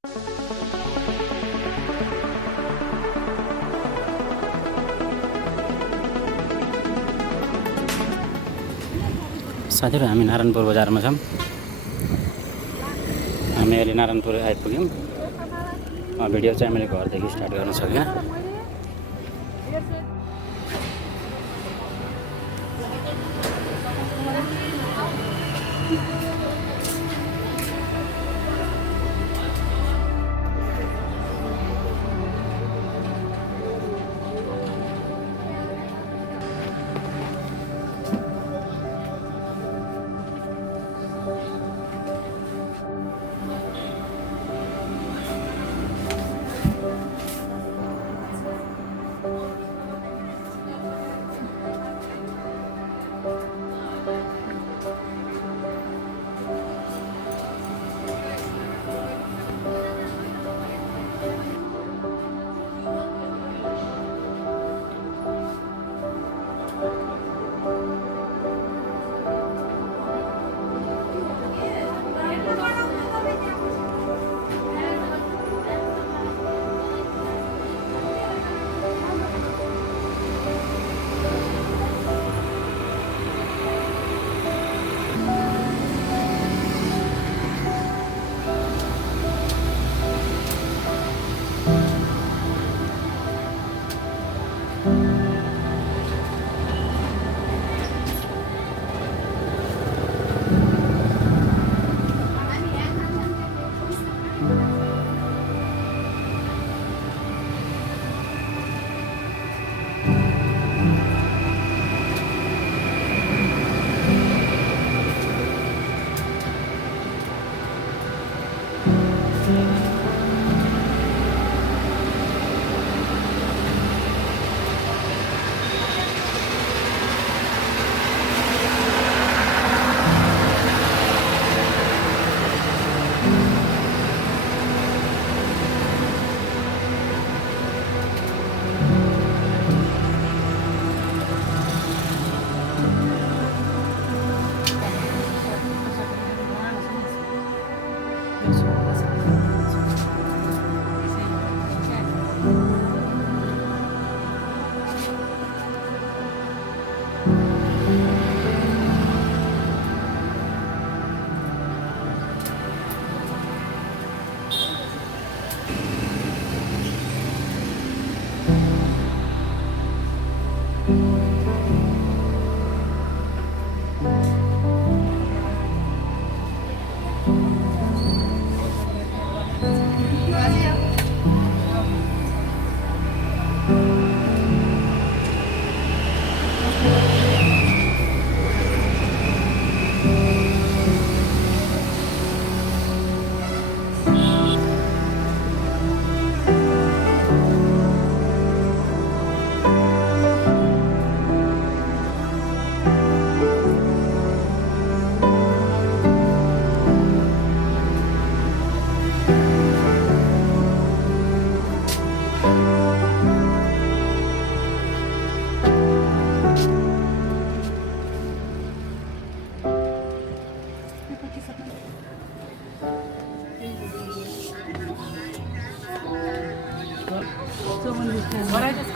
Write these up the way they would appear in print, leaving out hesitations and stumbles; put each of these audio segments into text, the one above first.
साथीहरु हामी नारायणपुर बजारमा छौं। हामी अहिले नारायणपुर आइपुग्यौं। भिडियो चाहिँ मैले घरदेखि स्टार्ट गर्न सकिनँ।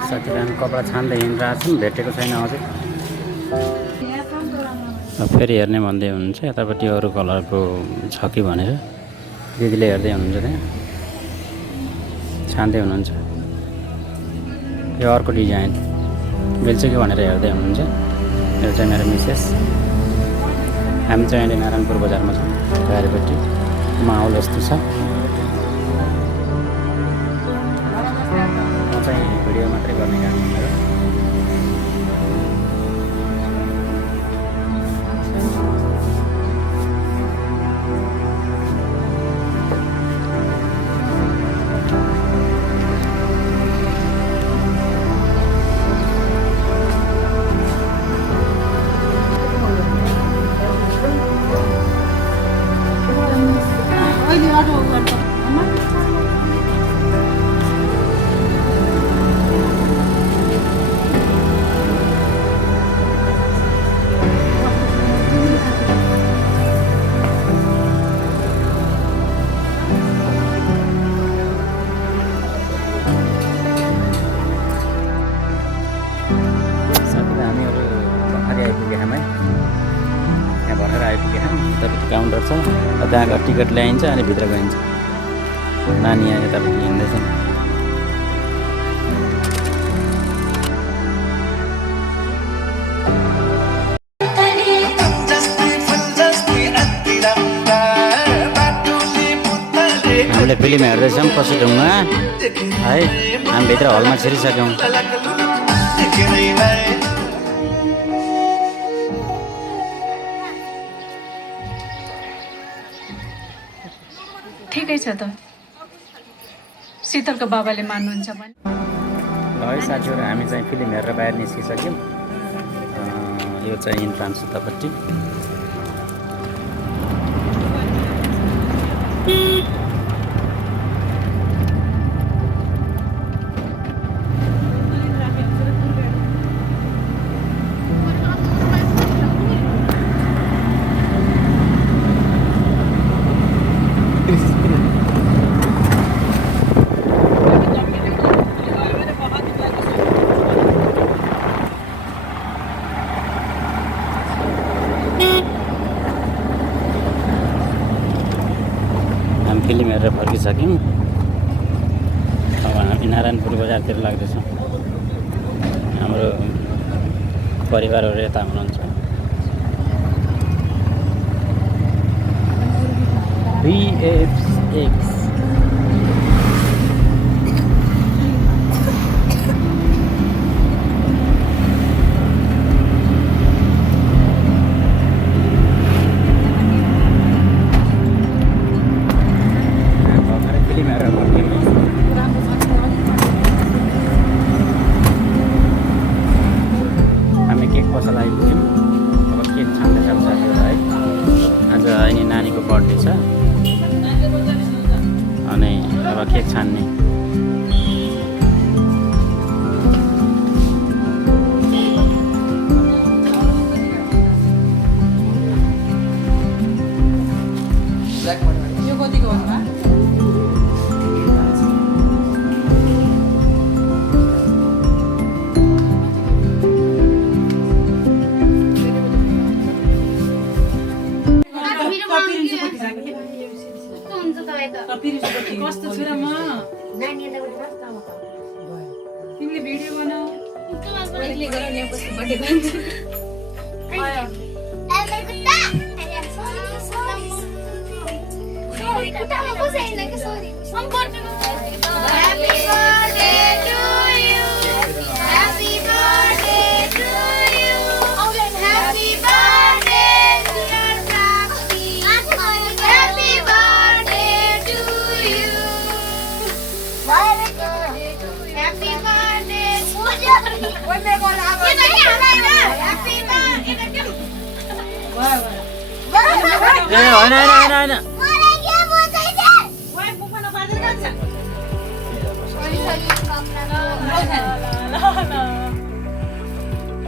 साथीहरु हामी कपडा छान्दै हिँडिरहेको छौँ, भेटेको छैन अझै। फेरि हेर्ने भन्दै हुनुहुन्छ, यतापट्टि अरू कलरको छ कि भनेर दिदीले हेर्दै हुनुहुन्छ। त्यहाँ छान्दै हुनुहुन्छ, यो अर्को डिजाइन मिल्छ कि भनेर हेर्दै हुनुहुन्छ। यो चाहिँ मेरो मिसेस। हामी चाहिँ अहिले नारायणपुर बजारमा छौँ। बाहिरपट्टि माहौल यस्तो छ। म चाहिँ भिडियो मात्रै गर्ने काम मेरो। काउन्टर छ त्यहाँको टिकट ल्याइन्छ अनि भित्र गइन्छ नानी यहाँ यतापट्टि हिँड्दैछन् हामीले फिल्म हेर्दैछौँ पछिढुङ्गा है हामी भित्र हलमा छिरिसक्यौँ ठिकै छ त शीतलको बाबाले मान्नुहुन्छ भने है साथीहरू हामी चाहिँ फिल्म हेरेर बाहिर निस्किसक्यौँ यो चाहिँ इन्ट्रान्स उतापट्टि फिल्म हेरेर फर्किसक्यौँ अब हामी नारायणपुर बजारतिर लाग्दैछौँ हाम्रो परिवारहरू यता हुनुहुन्छ VFX केक छान्ने यो कतिको भन्नुभयो कस्तो छु र म तिमीले भिडियो बनाऊ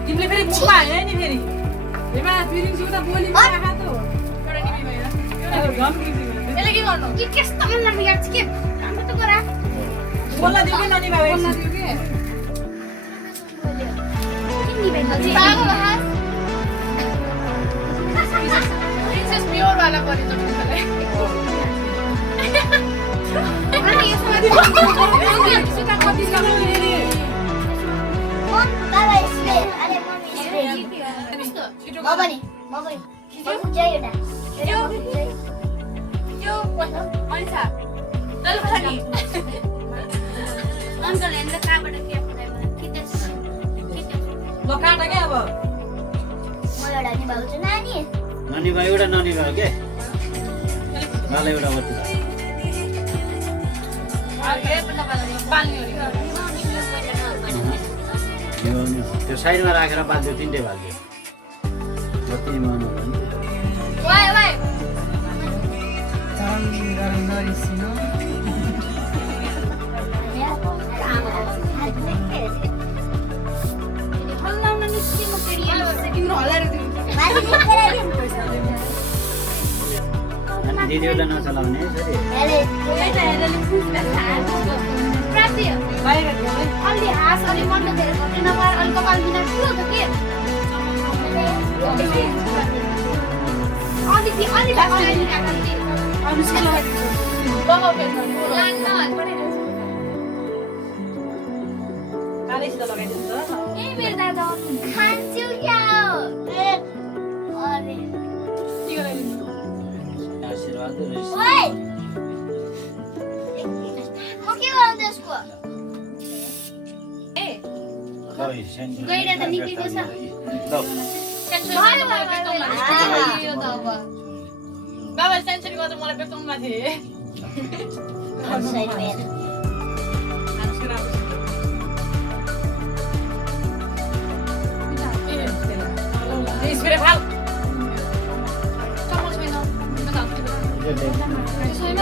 तिमीले फेरि मुखमा हाल्यो नि फेरि यसले के गर्नु कि कस्तो मन लाग्ने यार के राम्रो त गरा बोल्ला दिउ के ननी बाबा बोल्ला दिउ के किन्नी भेट्छ पागल हास प्रिन्सेस प्योर वाला परे त मलाई अनि यसमा सुता कति सक्नु नि कोन बाबा स्प्रे अरे मम्मी स्प्रे मबनी जयडा यो अनिसा दल खनी अंकल हेर्दा काबाट के पठाइ मलाई कितेछ ल काटा के अब मलाई डानी बाबु छ नानी भयो एउटा नानी भयो के मलाई एउटा मात्र आगे पनि पाल्ने त्यो साइडमा राखेर बाल्दियो तिनटै बाल्दियो जति मन वाइ वाइ गरम नरिसिनु हल्लाउन निस्के म फेरि तिम्रो हल्लाएर अनि दिदीले नचलाउने सरी अलि हाँस अलि मन धेरै घटे नभएर अलि कपाल बिना ठुलो त के अलिकति अगाडि राख्दै। लान्न पठाइदिन्छु। ए मेरो दादा खान्छु क्या हो? अरे आशीर्वाद रहेछ। ओए म के गर्नु त्यसको? गइरा त निक्लेको छ। बाबा सेन्चुरी गर्दा मलाई बेतौनमा थिए छैन